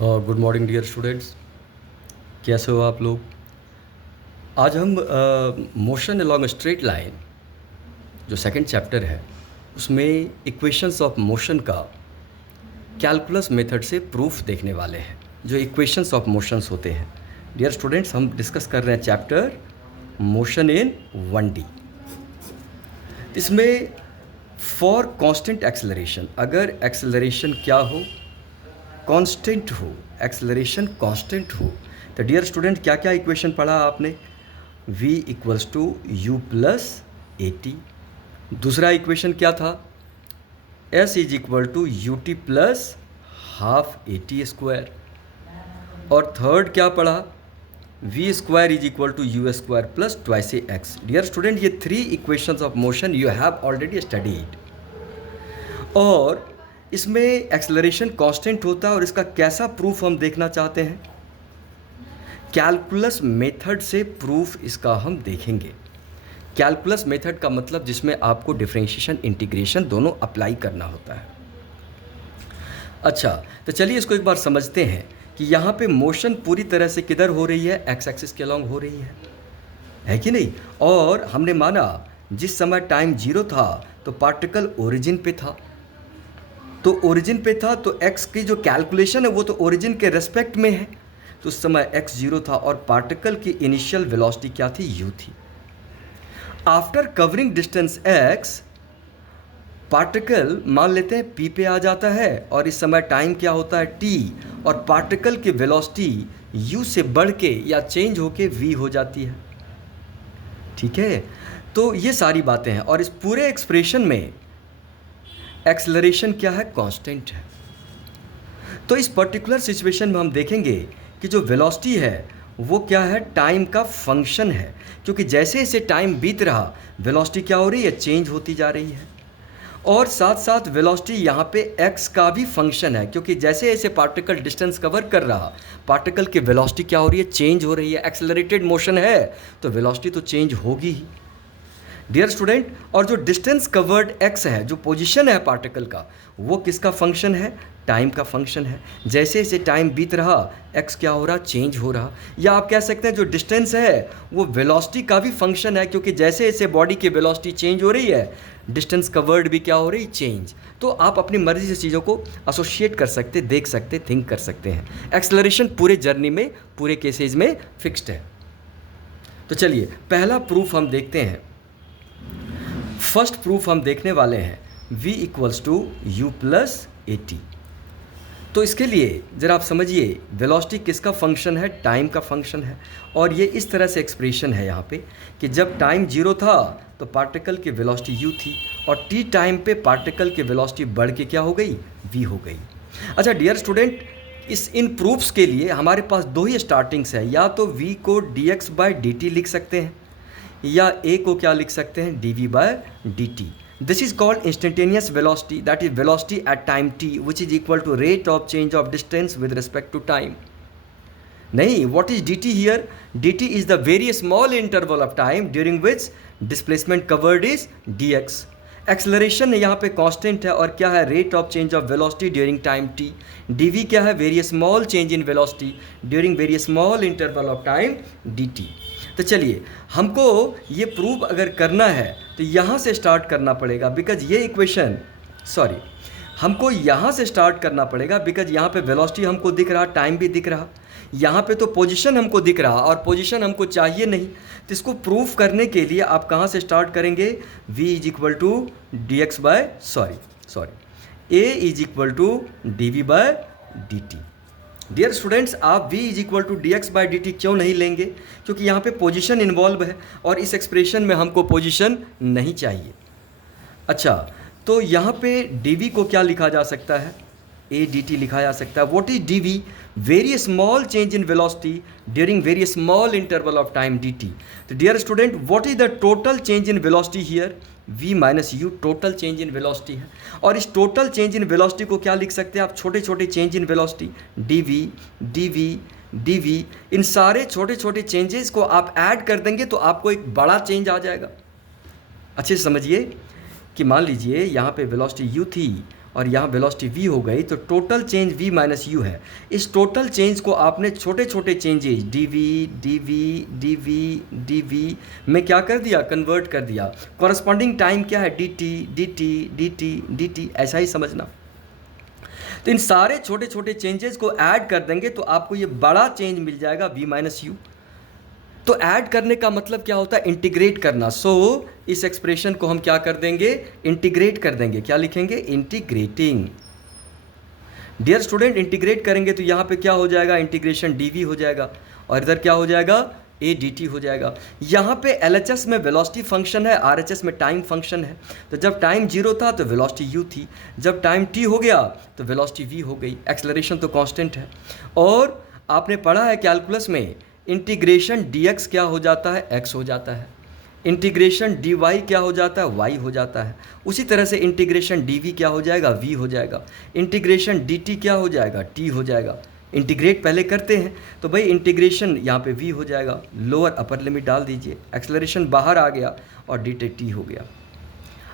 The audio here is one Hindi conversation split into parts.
Good morning dear students. कैसे हो आप लोग? आज हम मोशन अलोंग स्ट्रेट लाइन जो सेकंड चैप्टर है उसमें इक्वेशंस ऑफ मोशन का कैलकुलस मेथड से प्रूफ देखने वाले हैं। जो इक्वेशंस ऑफ मोशंस होते हैं डियर स्टूडेंट्स, हम डिस्कस कर रहे हैं चैप्टर मोशन इन 1D। इसमें फॉर कांस्टेंट एक्सेलरेशन, अगर एक्सेलरेशन क्या हो, कांस्टेंट हो, एक्सेलरेशन कांस्टेंट हो, तो डियर स्टूडेंट क्या क्या इक्वेशन पढ़ा आपने? v equals to u plus a t. दूसरा इक्वेशन क्या था? s is equal to u t plus half a t square. और थर्ड क्या पढ़ा? v square is equal to u square plus twice a x. Dear student, ये three equations of motion you have already studied. और इसमें एक्सेलरेशन कांस्टेंट होता है और इसका कैसा प्रूफ हम देखना चाहते हैं? कैलकुलस मेथड से प्रूफ इसका हम देखेंगे। कैलकुलस मेथड का मतलब जिसमें आपको डिफरेंशिएशन इंटीग्रेशन दोनों अप्लाई करना होता है। अच्छा, तो चलिए इसको एक बार समझते हैं कि यहाँ पे मोशन पूरी तरह से किधर हो रही है? एक्स एक्सिस के अलॉन्ग हो रही है कि नहीं? और हमने माना जिस समय टाइम 0 था तो पार्टिकल ओरिजिन पे था, तो ओरिजिन पे था तो x की जो कैलकुलेशन है वो तो ओरिजिन के रेस्पेक्ट में है। तो उस समय x 0 था और पार्टिकल की इनिशियल वेलोसिटी क्या थी? u थी। After covering distance x, particle मान लेते हैं p पे आ जाता है और इस समय टाइम क्या होता है? t, और पार्टिकल की वेलोसिटी u से बढ़ के या चेंज होके v हो जाती है। ठीक है, तो ये सारी बातें हैं और इस पूरे एक्सप्रेशन में एक्सेलरेशन क्या है? कांस्टेंट है। तो इस पर्टिकुलर सिचुएशन में हम देखेंगे कि जो वेलोसिटी है वो क्या है? टाइम का फंक्शन है, क्योंकि जैसे जैसे टाइम बीत रहा वेलोसिटी क्या हो रही है? चेंज होती जा रही है। और साथ साथ वेलोसिटी यहाँ पे x का भी फंक्शन है, क्योंकि जैसे जैसे पार्टिकल डिस्टेंस कवर कर रहा पार्टिकल की वेलोसिटी क्या हो रही है? चेंज हो रही है। एक्सेलरेटेड मोशन है तो वेलोसिटी तो चेंज होगी ही डियर स्टूडेंट। और जो डिस्टेंस कवर्ड x है, जो पोजीशन है पार्टिकल का, वो किसका फंक्शन है? टाइम का फंक्शन है। जैसे जैसे टाइम बीत रहा x क्या हो रहा? चेंज हो रहा। या आप कह सकते हैं जो डिस्टेंस है वो वेलोसिटी का भी फंक्शन है, क्योंकि जैसे जैसे बॉडी की वेलोसिटी चेंज हो रही है डिस्टेंस कवर्ड भी क्या हो रही? चेंज। तो आप अपनी मर्जी से चीज़ों को एसोसिएट कर सकते, देख सकते, थिंक कर सकते हैं। एक्सेलरेशन पूरे जर्नी में, पूरे केसेज में फिक्स्ड है। तो चलिए पहला प्रूफ हम देखते हैं। फर्स्ट प्रूफ हम देखने वाले हैं v equals to u plus a t. तो इसके लिए ज़रा आप समझिए वेलोसिटी किसका फंक्शन है? टाइम का फंक्शन है। और ये इस तरह से एक्सप्रेशन है यहाँ पे कि जब टाइम 0 था तो पार्टिकल की वेलोसिटी u थी और t टाइम पे पार्टिकल की वेलोसिटी बढ़ के क्या हो गई? v हो गई। अच्छा डियर स्टूडेंट, इन प्रूफ्स के लिए हमारे पास दो ही स्टार्टिंग्स है। या तो v को dx बाई dt लिख सकते हैं, या a को क्या लिख सकते हैं? dv by dt। This is called instantaneous velocity, that is velocity at time t which is equal to rate of change of distance with respect to time. नहीं, what is dt here? dt is the very small interval of time during which displacement covered is dx। Acceleration यहाँ पे कांस्टेंट है और क्या है? Rate of change of velocity during time t। dv क्या है? Very small change in velocity during very small interval of time dt। तो चलिए हमको ये प्रूव अगर करना है तो यहाँ से स्टार्ट करना पड़ेगा, बिकॉज ये इक्वेशन, हमको यहाँ से स्टार्ट करना पड़ेगा बिकॉज यहाँ पे वेलोसिटी हमको दिख रहा, टाइम भी दिख रहा, यहाँ पे तो पोजीशन हमको दिख रहा और पोजीशन हमको चाहिए नहीं। तो इसको प्रूफ करने के लिए आप कहाँ से स्टार्ट करेंगे? v is equal to d x by a is equal to d v by d t. Dear students, आप v is equal to d x by d t क्यों नहीं लेंगे? क्योंकि यहाँ पे पोजीशन इन्वॉल्व है और इस एक्सप्रेशन में हमको पोजीशन नहीं चाहिए। अच्छा, तो यहाँ पे dv को क्या लिखा जा सकता है? a dt लिखा जा सकता है। What is dv? Very small change in velocity during very small interval of time dt। तो dear student, what is the total change in velocity here? v minus u total change in velocity है। और इस टोटल चेंज इन वेलोसिटी को क्या लिख सकते हैं आप? छोटे छोटे change in velocity dv dv dv। इन सारे छोटे छोटे चेंजेस को आप ऐड कर देंगे तो आपको एक बड़ा चेंज आ जाएगा। अच्छे से समझिए कि मान लीजिए यहाँ पे वेलोसिटी u थी और यहाँ वेलोसिटी v हो गई, तो total change v minus u है। इस टोटल चेंज को आपने छोटे छोटे changes dv dv dv dv में क्या कर दिया, कन्वर्ट कर दिया। कॉरस्पॉन्डिंग टाइम क्या है, dt dt dt dt, ऐसा ही समझना। तो इन सारे छोटे छोटे चेंजेस को ऐड कर देंगे तो आपको ये बड़ा चेंज मिल जाएगा v माइनस यू। तो ऐड करने का मतलब क्या होता है, इंटीग्रेट करना। सो इस एक्सप्रेशन को हम क्या कर देंगे, इंटीग्रेट कर देंगे। क्या लिखेंगे, इंटीग्रेटिंग। डियर स्टूडेंट, इंटीग्रेट करेंगे तो यहाँ पे क्या हो जाएगा, इंटीग्रेशन dv हो जाएगा, और इधर क्या हो जाएगा, a dt हो जाएगा। यहाँ पे LHS में वेलोसिटी फंक्शन है, RHS में टाइम फंक्शन है। तो जब टाइम 0 था तो वेलोसिटी u थी, जब टाइम t हो गया तो वेलोसिटी v हो गई। एक्सेलरेशन तो कांस्टेंट है। और आपने पढ़ा है कैलकुलस में, इंटीग्रेशन dx क्या हो जाता है, x हो जाता है। इंटीग्रेशन dy क्या हो जाता है, y हो जाता है। उसी तरह से इंटीग्रेशन dv क्या हो जाएगा, v हो जाएगा। इंटीग्रेशन dt क्या हो जाएगा, t हो जाएगा। इंटीग्रेट पहले करते हैं तो भाई इंटीग्रेशन यहाँ पे v हो जाएगा, लोअर अपर लिमिट डाल दीजिए, एक्सेलरेशन बाहर आ गया और dt t हो गया।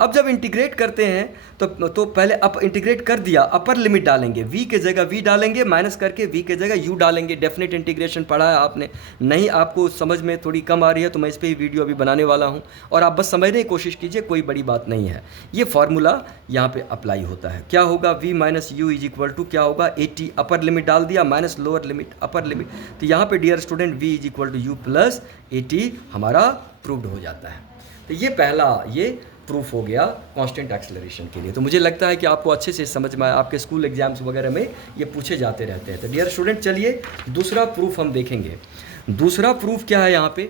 अब जब इंटीग्रेट करते हैं तो पहले अप इंटीग्रेट कर दिया, अपर लिमिट डालेंगे, v के जगह v डालेंगे, माइनस करके v के जगह u डालेंगे। डेफिनेट इंटीग्रेशन पढ़ा है आपने, नहीं आपको समझ में थोड़ी कम आ रही है तो मैं इस पर ही वीडियो अभी बनाने वाला हूं, और आप बस समझने की कोशिश कीजिए, कोई बड़ी बात नहीं है। ये फॉर्मूला यहाँ पे अप्लाई होता है। क्या होगा, v minus u is equal to क्या होगा, 80, अपर लिमिट डाल दिया minus lower limit upper limit. तो यहाँ पे dear student v is equal to u plus 80 हमारा प्रूव्ड हो जाता है। तो ये पहला ये प्रूफ हो गया कांस्टेंट एक्सेलरेशन के लिए। तो मुझे लगता है कि आपको अच्छे से समझ में आया, आपके स्कूल एग्जाम्स वगैरह में ये पूछे जाते रहते हैं। तो डियर स्टूडेंट, चलिए दूसरा प्रूफ हम देखेंगे। दूसरा प्रूफ क्या है, यहाँ पे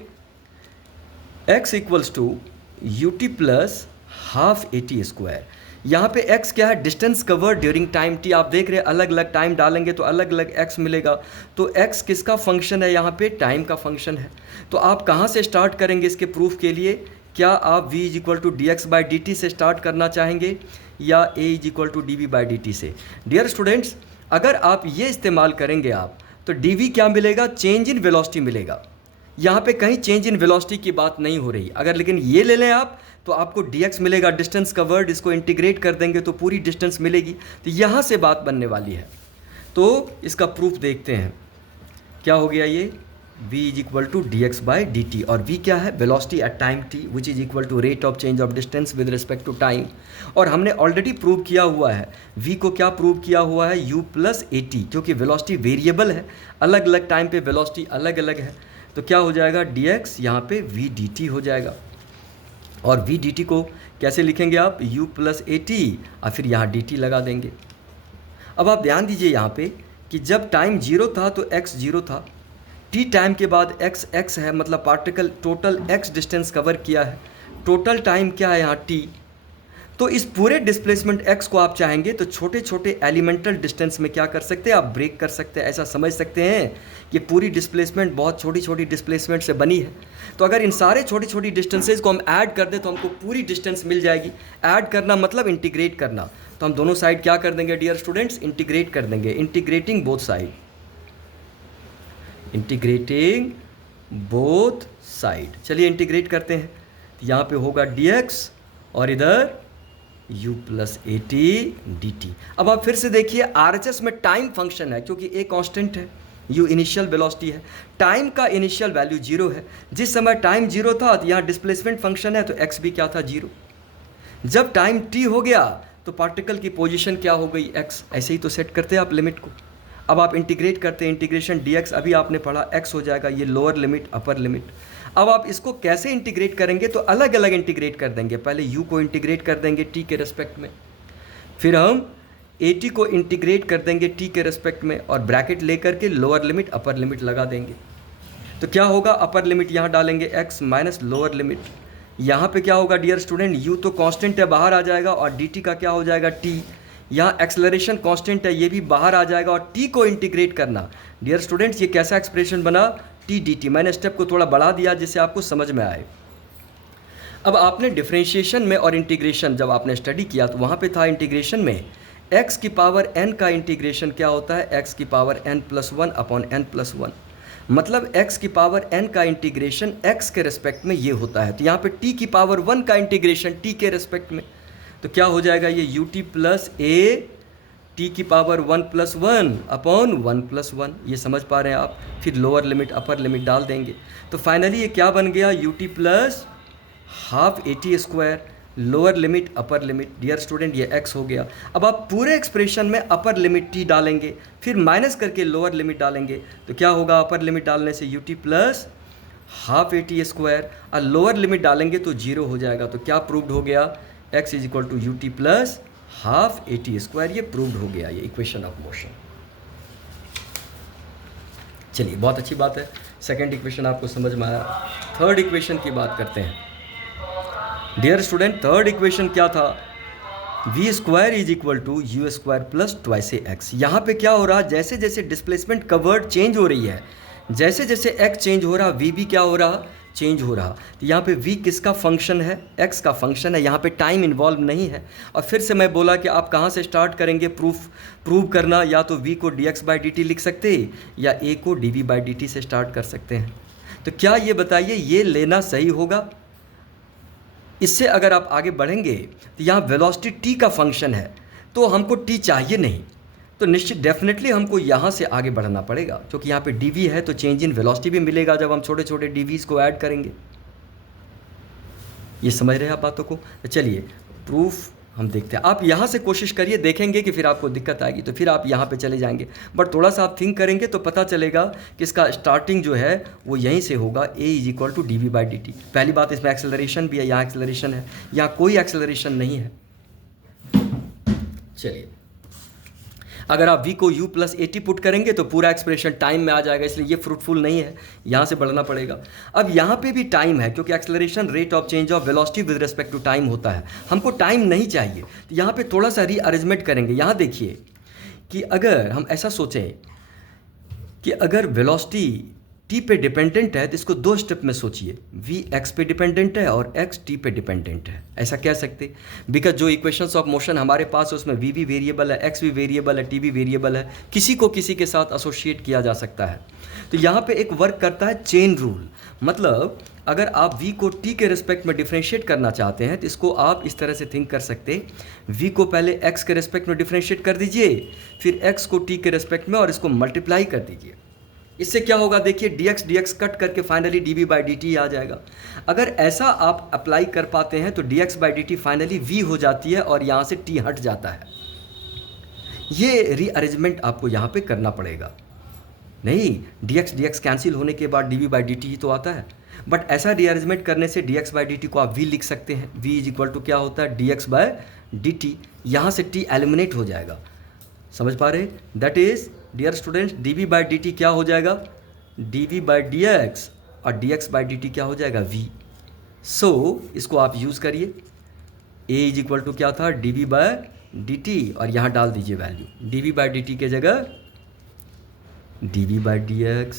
x equals to u t plus half a t square. यहाँ पे x क्या है, distance covered during time t। आप देख रहे हैं अलग अलग टाइम डालेंगे तो अलग अलग x मिलेगा। तो x किसका फंक्शन है, यहाँ पे टाइम का फंक्शन है। तो आप कहाँ से स्टार्ट करेंगे इसके प्रूफ के लिए, क्या आप v is equal to d x by d t से स्टार्ट करना चाहेंगे या a is equal to d v by d t से। डियर स्टूडेंट्स, अगर आप ये इस्तेमाल करेंगे आप तो dv क्या मिलेगा, चेंज इन वेलोसिटी मिलेगा। यहाँ पे कहीं चेंज इन वेलोसिटी की बात नहीं हो रही। अगर लेकिन ये ले लें आप तो आपको dx मिलेगा, डिस्टेंस कवर्ड। इसको इंटीग्रेट कर देंगे तो पूरी डिस्टेंस मिलेगी। तो यहाँ से बात बनने वाली है। तो इसका प्रूफ देखते हैं, क्या हो गया ये, v is equal to d x by d t, और v क्या है, velocity at time t which is equal to rate of change of distance with respect to time. और हमने ऑलरेडी प्रूव किया हुआ है, v को क्या प्रूव किया हुआ है, u प्लस ए टी, क्योंकि वेलोसिटी वेरिएबल है, अलग अलग टाइम पे वेलोसिटी अलग अलग है। तो क्या हो जाएगा, dx यहाँ पे v dt हो जाएगा। और v dt को कैसे लिखेंगे आप, u प्लस ए टी, और फिर यहाँ dt लगा देंगे। अब आप ध्यान दीजिए यहाँ पे कि जब टाइम 0 था तो x 0 था, t टाइम के बाद x है, मतलब particle total x distance cover किया है, टोटल टाइम क्या है यहाँ t। तो इस पूरे डिस्प्लेसमेंट x को आप चाहेंगे तो छोटे छोटे एलिमेंटल डिस्टेंस में क्या कर सकते हैं, आप ब्रेक कर सकते हैं। ऐसा समझ सकते हैं कि पूरी डिस्प्लेसमेंट बहुत छोटी छोटी डिस्प्लेसमेंट से बनी है। तो अगर इन सारे छोटी छोटी डिस्टेंसेज को हम ऐड कर दें तो हमको पूरी डिस्टेंस मिल जाएगी। ऐड करना मतलब इंटीग्रेट करना। तो हम दोनों साइड क्या कर देंगे डियर स्टूडेंट्स, इंटीग्रेट कर देंगे, integrating both side, integrating both side. चलिए इंटीग्रेट करते हैं। यहाँ पे होगा dx और इधर u plus a T D T. अब आप फिर से देखिए, RHS में टाइम फंक्शन है क्योंकि a कांस्टेंट है, u इनिशियल वेलोसिटी है, टाइम का इनिशियल वैल्यू 0 है। जिस समय टाइम 0 था तो यहाँ डिस्प्लेसमेंट फंक्शन है तो x भी क्या था, 0। जब टाइम t हो गया तो पार्टिकल की पोजीशन क्या हो गई, x। ऐसे ही तो सेट करते हैं आप लिमिट को। अब आप इंटीग्रेट करते हैं, इंटीग्रेशन dx अभी आपने पढ़ा x हो जाएगा, ये लोअर लिमिट अपर लिमिट। अब आप इसको कैसे इंटीग्रेट करेंगे, तो अलग अलग इंटीग्रेट कर देंगे। पहले u को इंटीग्रेट कर देंगे t के रेस्पेक्ट में, फिर हम at को इंटीग्रेट कर देंगे t के रेस्पेक्ट में, और ब्रैकेट लेकर के लोअर लिमिट अपर लिमिट लगा देंगे। तो क्या होगा, अपर लिमिट यहाँ डालेंगे x माइनस लोअर लिमिट। यहाँ पे क्या होगा डियर स्टूडेंट, u तो कांस्टेंट है, बाहर आ जाएगा, और dt का क्या हो जाएगा, t। यहाँ एक्सेलरेशन कांस्टेंट है, ये भी बाहर आ जाएगा, और t को इंटीग्रेट करना। डियर स्टूडेंट्स, ये कैसा एक्सप्रेशन बना, t dt। मैंने स्टेप को थोड़ा बढ़ा दिया जिससे आपको समझ में आए। अब आपने डिफरेंशिएशन में और इंटीग्रेशन जब आपने स्टडी किया तो वहाँ पे था इंटीग्रेशन में x की पावर n का इंटीग्रेशन क्या होता है, x की power n plus 1 upon n plus 1। मतलब x की पावर n का इंटीग्रेशन x के रेस्पेक्ट में ये होता है। तो यहाँ पे t की पावर 1 का इंटीग्रेशन t के रेस्पेक्ट में। तो तो क्या हो जाएगा ये you t plus a T की पावर 1+1 अपॉन 1+1, ये समझ पा रहे हैं आप। फिर लोअर लिमिट अपर लिमिट डाल देंगे, तो फाइनली ये क्या बन गया, u t plus half a t square, lower limit upper limit. Dear student ये x हो गया। अब आप पूरे एक्सप्रेशन में अपर लिमिट t डालेंगे, फिर माइनस करके लोअर लिमिट डालेंगे, तो क्या होगा, अपर लिमिट डालने से you t plus half a t square, और लोअर लिमिट डालेंगे तो 0 हो जाएगा। तो क्या प्रूव्ड हो गया, x is equal to u t plus half a t square, ये प्रूव्ड हो गया, ये इक्वेशन ऑफ मोशन। चलिए बहुत अच्छी बात है, सेकंड इक्वेशन आपको समझ में आया। थर्ड इक्वेशन की बात करते हैं। डियर स्टूडेंट थर्ड इक्वेशन क्या था, v square is equal to u square plus twice a x. यहाँ पे क्या हो रहा है, जैसे जैसे डिस्प्लेसमेंट कवर्ड चेंज हो रही है, जैसे जैसे x चेंज हो रहा वी भी क्या हो रहा, चेंज हो रहा। तो यहाँ पे v किसका फंक्शन है, x का फंक्शन है, यहाँ पे टाइम इन्वॉल्व नहीं है। और फिर से मैं बोला कि आप कहाँ से स्टार्ट करेंगे प्रूव करना, या तो v को dx बाई dt लिख सकते या a को dv बाई dt से स्टार्ट कर सकते हैं। तो क्या ये बताइए ये लेना सही होगा। इससे अगर आप आगे बढ़ेंगे तो यहाँ वेलोसिटी t का फंक्शन है, तो हमको t चाहिए नहीं, तो निश्चित डेफिनेटली हमको यहाँ से आगे बढ़ना पड़ेगा, क्योंकि यहाँ पे dv है तो चेंज इन वेलोसिटी भी मिलेगा जब हम छोटे छोटे dv's को ऐड करेंगे। ये समझ रहे हैं आप बातों को। तो चलिए प्रूफ हम देखते हैं, आप यहाँ से कोशिश करिए, देखेंगे कि फिर आपको दिक्कत आएगी तो फिर आप यहाँ पे चले जाएंगे, बट थोड़ा सा आप थिंक करेंगे तो पता चलेगा कि इसका स्टार्टिंग जो है वो यहीं से होगा, a is equal to d v by d t. पहली बात इसमें एक्सेलरेशन भी है, यहाँ एक्सेलरेशन है, यहाँ कोई एक्सेलरेशन नहीं है। चलिए अगर आप v को u plus a T put करेंगे तो पूरा एक्सप्रेशन टाइम में आ जाएगा, इसलिए ये फ्रूटफुल नहीं है, यहाँ से बढ़ना पड़ेगा। अब यहाँ पे भी टाइम है, क्योंकि acceleration rate of change of velocity with respect to time होता है, हमको टाइम नहीं चाहिए। तो यहाँ पे थोड़ा सा रीअरेंजमेंट करेंगे। यहाँ देखिए कि अगर हम ऐसा सोचें कि अगर वेलोसिटी t पे डिपेंडेंट है तो इसको दो स्टेप में सोचिए, v x पे डिपेंडेंट है और x t पे डिपेंडेंट है, ऐसा कह सकते। बिकॉज जो इक्वेशंस ऑफ मोशन हमारे पास है उसमें v भी वेरिएबल है, x भी वेरिएबल है, t भी वेरिएबल है, किसी को किसी के साथ एसोसिएट किया जा सकता है। तो यहाँ पे एक वर्क करता है चेन रूल, मतलब अगर आप v को t के रिस्पेक्ट में डिफ्रेंशिएट करना चाहते हैं तो इसको आप इस तरह से थिंक कर सकते, v को पहले x के रिस्पेक्ट में डिफ्रेंशिएट कर दीजिए, फिर x को t के रिस्पेक्ट में और इसको मल्टीप्लाई कर दीजिए। इससे क्या होगा देखिए, dx कट करके फाइनली dv बाई dt आ जाएगा। अगर ऐसा आप अप्लाई कर पाते हैं तो dx by dt finally v हो जाती है और यहाँ से t हट जाता है। ये रीअरेंजमेंट आपको यहाँ पे करना पड़ेगा। नहीं, dx कैंसिल होने के बाद dv बाई dt ही तो आता है, बट ऐसा रीअरेंजमेंट करने से dx बाई dt को आप v लिख सकते हैं। v इज इक्वल टू क्या होता है, dx बाई dt, यहाँ से t एलिमिनेट हो जाएगा। समझ पा रहे, that is dear students dv by dt क्या हो जाएगा, dv बाई dx, और dx बाई dt क्या हो जाएगा, v। सो इसको आप यूज़ करिए, a इज इक्वल टू क्या था, dv बाई dt, और यहाँ डाल दीजिए वैल्यू, dv बाई dt के जगह dv बाई dx,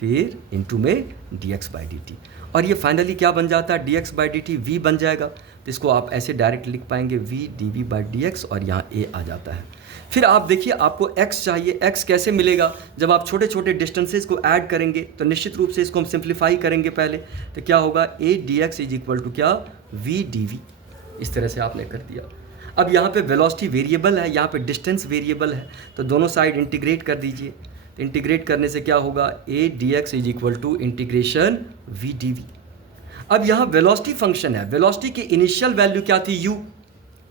फिर इनटू में dx बाई dt, और ये फाइनली क्या बन जाता है, dx बाई dt v बन जाएगा। तो इसको आप ऐसे डायरेक्ट लिख पाएंगे, v dv बाई dx, और यहाँ a आ जाता है। फिर आप देखिए आपको x चाहिए, x कैसे मिलेगा, जब आप छोटे छोटे डिस्टेंसेस को ऐड करेंगे तो निश्चित रूप से इसको हम सिंप्लीफाई करेंगे पहले, तो क्या होगा, a dx is equal to क्या, v dv। इस तरह से आपने कर दिया। अब यहाँ पे वेलोसिटी वेरिएबल है, यहाँ पे डिस्टेंस वेरिएबल है, तो दोनों साइड इंटीग्रेट कर दीजिए। तो इंटीग्रेट करने से क्या होगा, a dx is equal to integration v dv। अब यहाँ वेलोसिटी फंक्शन है, वेलोसिटी की इनिशियल वैल्यू क्या थी, u,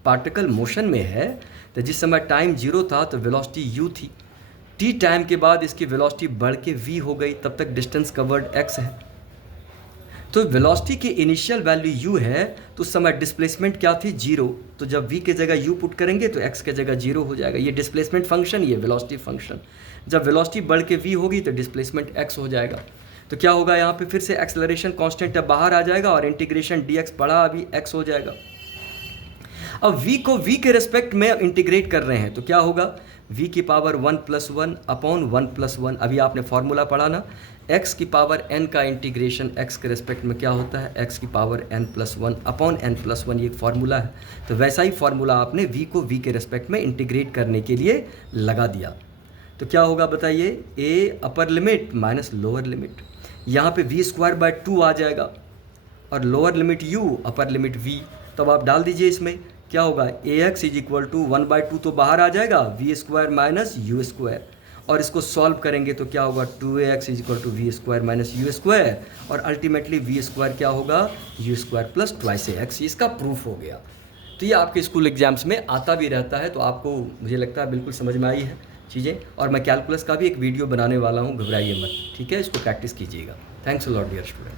पार्टिकल मोशन में है तो जिस समय टाइम 0 था तो वेलोसिटी u थी, t टाइम के बाद इसकी वेलोसिटी बढ़ के v हो गई, तब तक डिस्टेंस कवर्ड x है। तो वेलोसिटी की इनिशियल वैल्यू u है, तो उस समय डिस्प्लेसमेंट क्या थी, 0, तो जब v के जगह u पुट करेंगे तो x के जगह 0 हो जाएगा। ये डिस्प्लेसमेंट फंक्शन, ये वेलोसिटी फंक्शन। जब वेलोसिटी बढ़ के v होगी तो डिस्प्लेसमेंट x हो जाएगा। तो क्या होगा, यहाँ पे फिर से एक्सेलरेशन कांस्टेंट बाहर आ जाएगा और इंटीग्रेशन dx पड़ा अभी x हो जाएगा। अब v को v के रेस्पेक्ट में इंटीग्रेट कर रहे हैं तो क्या होगा, v की पावर 1+1 अपॉन 1+1, अभी आपने फॉर्मूला पढ़ा ना, x की पावर n का इंटीग्रेशन x के रेस्पेक्ट में क्या होता है, x की पावर n+1 अपॉन n+1, ये एक फार्मूला है। तो वैसा ही फार्मूला आपने v को v के रेस्पेक्ट में इंटीग्रेट करने के लिए लगा दिया। तो क्या होगा बताइए, a upper limit minus lower limit, यहाँ पे v स्क्वायर बाय 2 आ जाएगा, और lower limit u upper limit v, तब आप डाल दीजिए इसमें क्या होगा, a x is equal to 1/2 तो बाहर आ जाएगा, v square minus u square, और इसको सॉल्व करेंगे तो क्या होगा, 2ax is equal to v square minus u square, और अल्टीमेटली वी स्क्वायर क्या होगा, u square plus twice x. इसका प्रूफ हो गया। तो ये आपके स्कूल एग्जाम्स में आता भी रहता है, तो आपको मुझे लगता है बिल्कुल समझ में आई है चीज़ें। और मैं कैलकुलस का भी एक वीडियो बनाने वाला हूँ, घबराइए मत, ठीक है, इसको प्रैक्टिस कीजिएगा। Thanks a lot dear students.